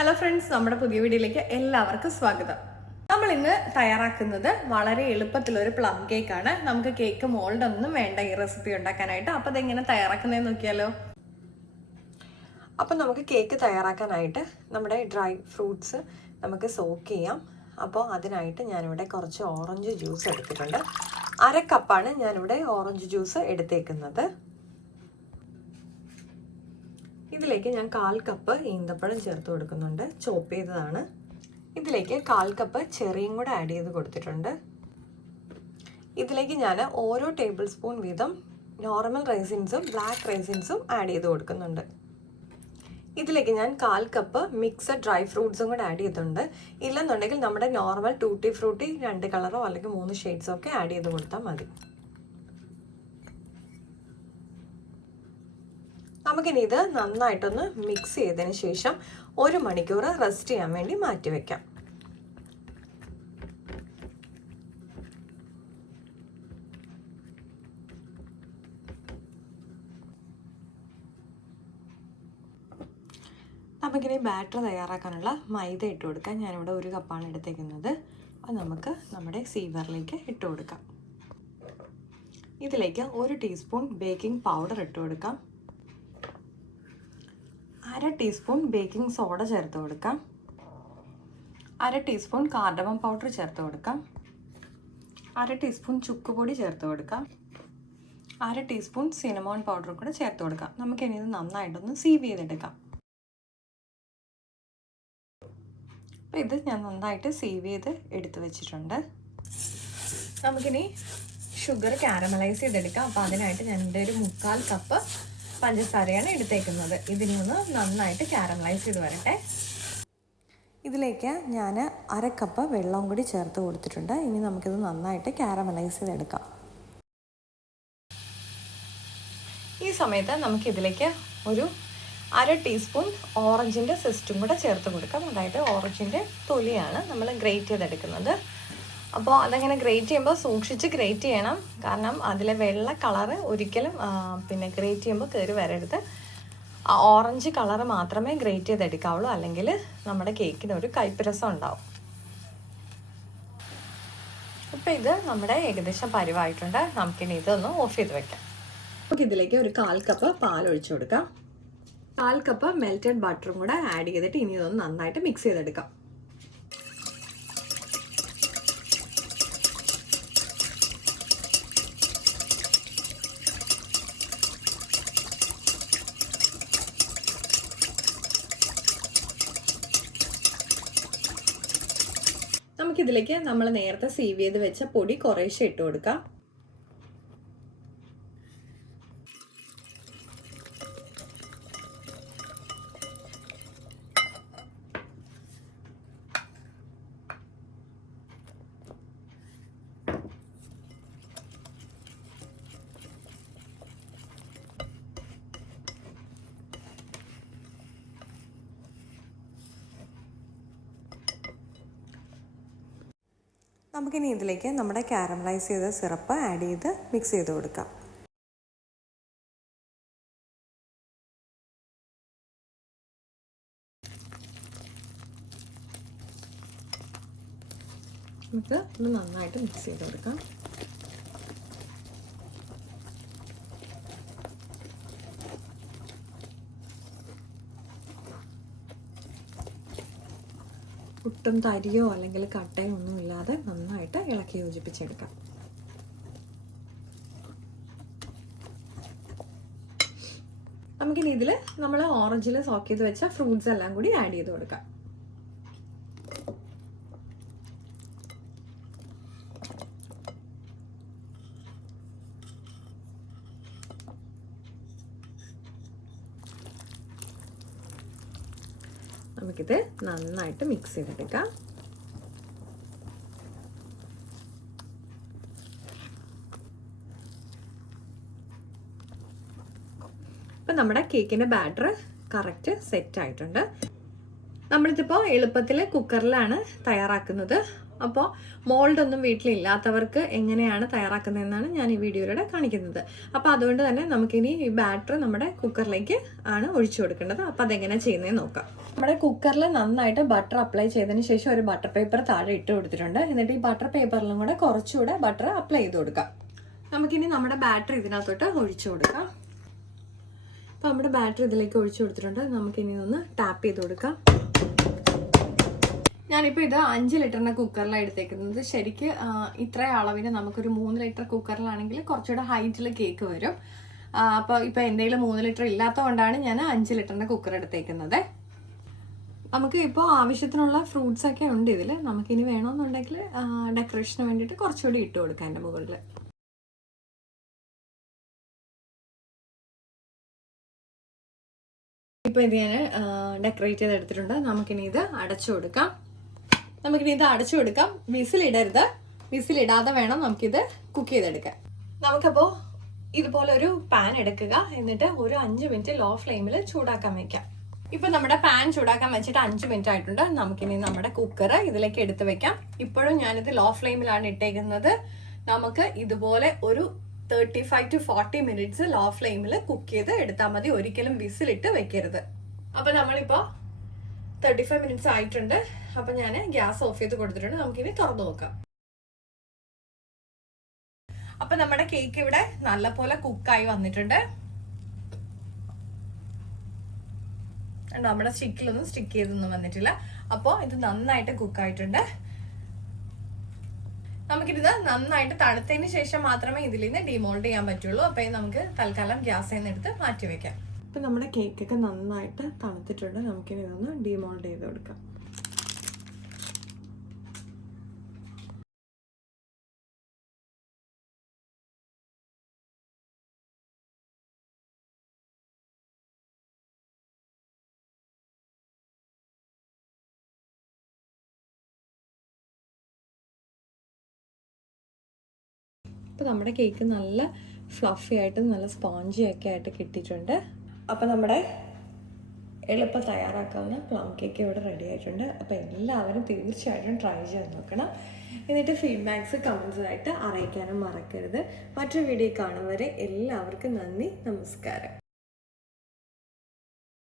Hello friends, നമ്മുടെ പുതിയ വീഡിയോയിലേക്ക് എല്ലാവർക്കും സ്വാഗതം. നമ്മൾ ഇന്ന് തയ്യാറാക്കുന്നത് വളരെ എളുപ്പത്തിലൊരു പ്ലം കേക്കാണ്. നമുക്ക് കേക്ക് മോൾഡ് ഒന്നും വേണ്ട ഈ റെസിപ്പി ഉണ്ടാക്കാനായിട്ട്. അപ്പോൾ അതെങ്ങനെ തയ്യാറാക്കുന്നതെന്ന് നോക്കിയാലോ. അപ്പോൾ നമുക്ക് കേക്ക് തയ്യാറാക്കാനായിട്ട് നമ്മുടെ ഡ്രൈ ഫ്രൂട്ട്സ് നമുക്ക് സോക്ക് ചെയ്യാം. അപ്പോൾ അതിനായിട്ട് ഞാനിവിടെ കുറച്ച് ഓറഞ്ച് ജ്യൂസ് എടുത്തിട്ടുണ്ട്. 1/2 കപ്പാണ് ഞാനിവിടെ ഓറഞ്ച് ജ്യൂസ് എടുത്തേക്കുന്നത്. ഇതിലേക്ക് ഞാൻ 1/4 കപ്പ് ഈന്തപ്പഴം ചേർത്ത് കൊടുക്കുന്നുണ്ട്, ചോപ്പ് ചെയ്തതാണ്. ഇതിലേക്ക് 1/4 കപ്പ് ചെറിയും കൂടെ ആഡ് ചെയ്ത് കൊടുത്തിട്ടുണ്ട്. ഇതിലേക്ക് ഞാൻ ഓരോ ടേബിൾ സ്പൂൺ വീതം നോർമൽ റൈസിൻസും ബ്ലാക്ക് റൈസിൻസും ആഡ് ചെയ്ത് കൊടുക്കുന്നുണ്ട്. ഇതിലേക്ക് ഞാൻ 1/4 കപ്പ് മിക്സഡ് ഡ്രൈ ഫ്രൂട്ട്സും കൂടെ ആഡ് ചെയ്തിട്ടുണ്ട്. ഇല്ലെന്നുണ്ടെങ്കിൽ നമ്മുടെ നോർമൽ ടൂട്ടി ഫ്രൂട്ടി 2 കളറോ അല്ലെങ്കിൽ 3 ഷെയ്ഡ്സോ ഒക്കെ ആഡ് ചെയ്ത് കൊടുത്താൽ മതി. നമുക്കിനി ഇത് നന്നായിട്ടൊന്ന് മിക്സ് ചെയ്തതിന് ശേഷം 1 മണിക്കൂർ റെസ്റ്റ് ചെയ്യാൻ വേണ്ടി മാറ്റി വയ്ക്കാം. നമുക്കിനി ബാറ്റർ തയ്യാറാക്കാനുള്ള മൈദ ഇട്ട് കൊടുക്കാം. ഞാനിവിടെ 1 കപ്പാണ് എടുത്തേക്കുന്നത്. അത് നമുക്ക് നമ്മുടെ സീവറിലേക്ക് ഇട്ട് കൊടുക്കാം. ഇതിലേക്ക് 1 ടീസ്പൂൺ ബേക്കിംഗ് പൗഡർ ഇട്ട് കൊടുക്കാം. 1/2 ടീസ്പൂൺ ബേക്കിംഗ് സോഡ ചേർത്ത് കൊടുക്കാം. 1/2 ടീസ്പൂൺ കാർഡമം പൗഡർ ചേർത്ത് കൊടുക്കാം. 1/2 ടീസ്പൂൺ ചുക്കുപൊടി ചേർത്ത് കൊടുക്കാം. 1/2 ടീസ്പൂൺ സിനമോൺ പൗഡർ കൂടെ ചേർത്ത് കൊടുക്കാം. നമുക്കിനി ഇത് നന്നായിട്ടൊന്ന് സീവ് ചെയ്തെടുക്കാം. അപ്പോൾ ഇത് ഞാൻ നന്നായിട്ട് സീവ് ചെയ്ത് എടുത്ത് വെച്ചിട്ടുണ്ട്. നമുക്കിനി ഷുഗർ കാരമലൈസ് ചെയ്തെടുക്കാം. അപ്പോൾ അതിനായിട്ട് ഞാൻ എൻ്റെ ഒരു 3/4 കപ്പ് പഞ്ചസാരയാണ് എടുത്തേക്കുന്നത്. ഇതിനെ ഒന്ന് നന്നായിട്ട് കാരമലൈസ് ചെയ്ത് വരട്ടെ. ഇതിലേക്ക് ഞാൻ 1/2 കപ്പ് വെള്ളം കൂടി ചേർത്ത് കൊടുത്തിട്ടുണ്ട്. ഇനി നമുക്കിത് നന്നായിട്ട് കാരമലൈസ് ചെയ്തെടുക്കാം. ഈ സമയത്ത് നമുക്കിതിലേക്ക് ഒരു 1/2 ടീസ്പൂൺ ഓറഞ്ചിൻ്റെ സിസ്റ്റും കൂടെ ചേർത്ത് കൊടുക്കാം. അതായത് ഓറഞ്ചിൻ്റെ തൊലിയാണ് നമ്മൾ ഗ്രേറ്റ് ചെയ്തെടുക്കുന്നത്. അപ്പോൾ അതങ്ങനെ ഗ്രേറ്റ് ചെയ്യുമ്പോൾ സൂക്ഷിച്ച് ഗ്രേറ്റ് ചെയ്യണം. കാരണം അതിലെ വെള്ള കളറ് ഒരിക്കലും ഗ്രേറ്റ് ചെയ്യുമ്പോൾ കയറി വരരുത്. ഓറഞ്ച് കളറ് മാത്രമേ ഗ്രേറ്റ് ചെയ്തെടുക്കാവുള്ളൂ, അല്ലെങ്കിൽ നമ്മുടെ കേക്കിന് ഒരു കയ്പ്പ് ഉണ്ടാവും. ഇപ്പോൾ ഇത് നമ്മുടെ ഏകദേശം പരിവായിട്ടുണ്ട്. നമുക്കിനി ഇതൊന്ന് ഓഫ് ചെയ്ത് വെക്കാം. നമുക്ക് ഇതിലേക്ക് ഒരു 1/4 കപ്പ് പാൽ ഒഴിച്ചു കൊടുക്കാം. 1/4 കപ്പ് മെൽറ്റഡ് ബട്ടറും കൂടെ ആഡ് ചെയ്തിട്ട് ഇനി ഇതൊന്ന് നന്നായിട്ട് മിക്സ് ചെയ്തെടുക്കാം. നമുക്കിതിലേക്ക് നമ്മൾ നേരത്തെ സീവ് ചെയ്ത് വെച്ച പൊടി കുറേശ്ശെ ഇട്ട് കൊടുക്കാം. നമുക്കിനി ഇതിലേക്ക് നമ്മുടെ കാരമലൈസ് ചെയ്ത സിറപ്പ് ആഡ് ചെയ്ത് മിക്സ് ചെയ്ത് കൊടുക്കാം. നമുക്ക് ഇത് നന്നായിട്ട് മിക്സ് ചെയ്ത് കൊടുക്കാം. ഒട്ടും തരിയോ അല്ലെങ്കിൽ കട്ടയോ ഒന്നും ഇല്ലാതെ നന്നായിട്ട് ഇളക്കി യോജിപ്പിച്ചെടുക്കാം. നമുക്കിനി ഇതിൽ നമ്മൾ ഓറഞ്ചിൽ സോക്ക് ചെയ്ത് വെച്ച ഫ്രൂട്ട്സ് എല്ലാം കൂടി ആഡ് ചെയ്ത് കൊടുക്കാം. നമുക്കിത് നന്നായിട്ട് മിക്സ് ചെയ്തെടുക്കാം. ഇപ്പം നമ്മുടെ കേക്കിൻ്റെ ബാറ്റർ കറക്റ്റ് സെറ്റ് ആയിട്ടുണ്ട്. നമ്മളിതിപ്പോൾ എളുപ്പത്തിൽ കുക്കറിലാണ് തയ്യാറാക്കുന്നത്. അപ്പോൾ മോൾഡൊന്നും വീട്ടിലില്ലാത്തവർക്ക് എങ്ങനെയാണ് തയ്യാറാക്കുന്നതെന്നാണ് ഞാൻ ഈ വീഡിയോയിലൂടെ കാണിക്കുന്നത്. അപ്പോൾ അതുകൊണ്ട് തന്നെ നമുക്കിനി ഈ ബാറ്റർ നമ്മുടെ കുക്കറിലേക്ക് ആണ് ഒഴിച്ചു കൊടുക്കേണ്ടത്. അപ്പോൾ അതെങ്ങനെ ചെയ്യുന്നതെന്ന് നോക്കാം. നമ്മുടെ കുക്കറിൽ നന്നായിട്ട് ബട്ടർ അപ്ലൈ ചെയ്തതിന് ശേഷം ഒരു ബട്ടർ പേപ്പർ താഴെ ഇട്ട് കൊടുത്തിട്ടുണ്ട്. എന്നിട്ട് ഈ ബട്ടർ പേപ്പറിലും കൂടെ കുറച്ചുകൂടെ ബട്ടർ അപ്ലൈ ചെയ്ത് കൊടുക്കാം. നമുക്കിനി നമ്മുടെ ബാറ്റർ ഇതിനകത്തോട്ട് ഒഴിച്ചു കൊടുക്കാം. അപ്പോൾ നമ്മുടെ ബാറ്റർ ഇതിലേക്ക് ഒഴിച്ചു കൊടുത്തിട്ടുണ്ട്. നമുക്കിനി ഒന്ന് ടാപ്പ് ചെയ്ത് കൊടുക്കാം. ഞാനിപ്പോൾ ഇത് 5 ലിറ്ററിൻ്റെ കുക്കറിലാണ് എടുത്തേക്കുന്നത്. ശരിക്ക് ഇത്ര അളവിന് നമുക്കൊരു 3 ലിറ്റർ കുക്കറിലാണെങ്കിൽ കുറച്ചുകൂടെ ഹൈറ്റിൽ കേക്ക് വരും. അപ്പോൾ ഇപ്പോൾ എൻ്റെ കയ്യിൽ 3 ലിറ്റർ ഇല്ലാത്തതുകൊണ്ടാണ് ഞാൻ 5 ലിറ്ററിൻ്റെ കുക്കർ എടുത്തേക്കുന്നത്. നമുക്ക് ഇപ്പോൾ ആവശ്യത്തിനുള്ള ഫ്രൂട്ട്സ് ഒക്കെ ഉണ്ട് ഇതിൽ. നമുക്കിനി വേണമെന്നുണ്ടെങ്കിൽ ഡെക്കറേഷന് വേണ്ടിയിട്ട് കുറച്ചുകൂടി ഇട്ട് കൊടുക്കാം എൻ്റെ മുകളിൽ. ഇപ്പോൾ ഇത് ഞാൻ ഡെക്കറേറ്റ് ചെയ്തെടുത്തിട്ടുണ്ട്. നമുക്കിനി ഇത് അടച്ചു കൊടുക്കാം. വിസിലിടരുത്. വിസിലിടാതെ വേണം നമുക്കിത് കുക്ക് ചെയ്തെടുക്കാൻ. നമുക്കപ്പോൾ ഇതുപോലെ ഒരു പാൻ എടുക്കുക. എന്നിട്ട് ഒരു 5 മിനിറ്റ് ലോ ഫ്ലെയിമിൽ ചൂടാക്കാൻ വെക്കാം. ഇപ്പൊ നമ്മുടെ പാൻ ചൂടാക്കാൻ വെച്ചിട്ട് 5 മിനിറ്റ് ആയിട്ടുണ്ട്. നമുക്കിനി നമ്മുടെ കുക്കർ ഇതിലേക്ക് എടുത്ത് വെക്കാം. ഇപ്പോഴും ഞാനിത് ലോ ഫ്ലെയിമിലാണ് ഇട്ടേക്കുന്നത്. നമുക്ക് ഇതുപോലെ ഒരു 35 to 40 മിനിറ്റ്സ് ലോ ഫ്ലെയിമിൽ കുക്ക് ചെയ്ത് എടുത്താൽ മതി. ഒരിക്കലും വിസിലിട്ട് വെക്കരുത്. അപ്പൊ നമ്മളിപ്പോ 35 മിനിറ്റ്സ് ആയിട്ടുണ്ട്. അപ്പൊ ഞാൻ ഗ്യാസ് ഓഫ് ചെയ്ത് കൊടുത്തിട്ടുണ്ട്. നമുക്കിനി തുറന്നു നോക്കാം. അപ്പൊ നമ്മുടെ കേക്ക് ഇവിടെ നല്ലപോലെ കുക്കായി വന്നിട്ടുണ്ട്. നമ്മുടെ സ്റ്റിക്കിലൊന്നും സ്റ്റിക്ക് ചെയ്തൊന്നും വന്നിട്ടില്ല. അപ്പോൾ ഇത് നന്നായിട്ട് കുക്കായിട്ടുണ്ട്. നമുക്കിത് നന്നായിട്ട് തണുത്തതിന് ശേഷം മാത്രമേ ഇതിൽ നിന്ന് ഡിമോൾഡ് ചെയ്യാൻ പറ്റുള്ളൂ. അപ്പോൾ നമുക്ക് തൽക്കാലം ഗ്യാസിൽ നിന്ന് എടുത്ത് മാറ്റി വെക്കാം. ഇപ്പം നമ്മുടെ കേക്കൊക്കെ നന്നായിട്ട് തണുത്തിട്ടുണ്ട്. നമുക്കിനി ഇതൊന്ന് ഡിമോൾഡ് ചെയ്ത് കൊടുക്കാം. അപ്പോൾ നമ്മുടെ കേക്ക് നല്ല ഫ്ലഫി ആയിട്ട് നല്ല സ്പോഞ്ചി ഒക്കെ ആയിട്ട് കിട്ടിയിട്ടുണ്ട്. അപ്പോൾ നമ്മുടെ എളുപ്പം തയ്യാറാക്കാവുന്ന പ്ലം കേക്ക് ഇവിടെ റെഡി ആയിട്ടുണ്ട്. അപ്പോൾ എല്ലാവരും തീർച്ചയായിട്ടും ട്രൈ ചെയ്ത് നോക്കണം. എന്നിട്ട് ഫീഡ്ബാക്ക്സ് കമൻസായിട്ട് അറിയിക്കാനും മറക്കരുത്. മറ്റൊരു വീഡിയോ കാണും വരെ എല്ലാവർക്കും നന്ദി, നമസ്കാരം.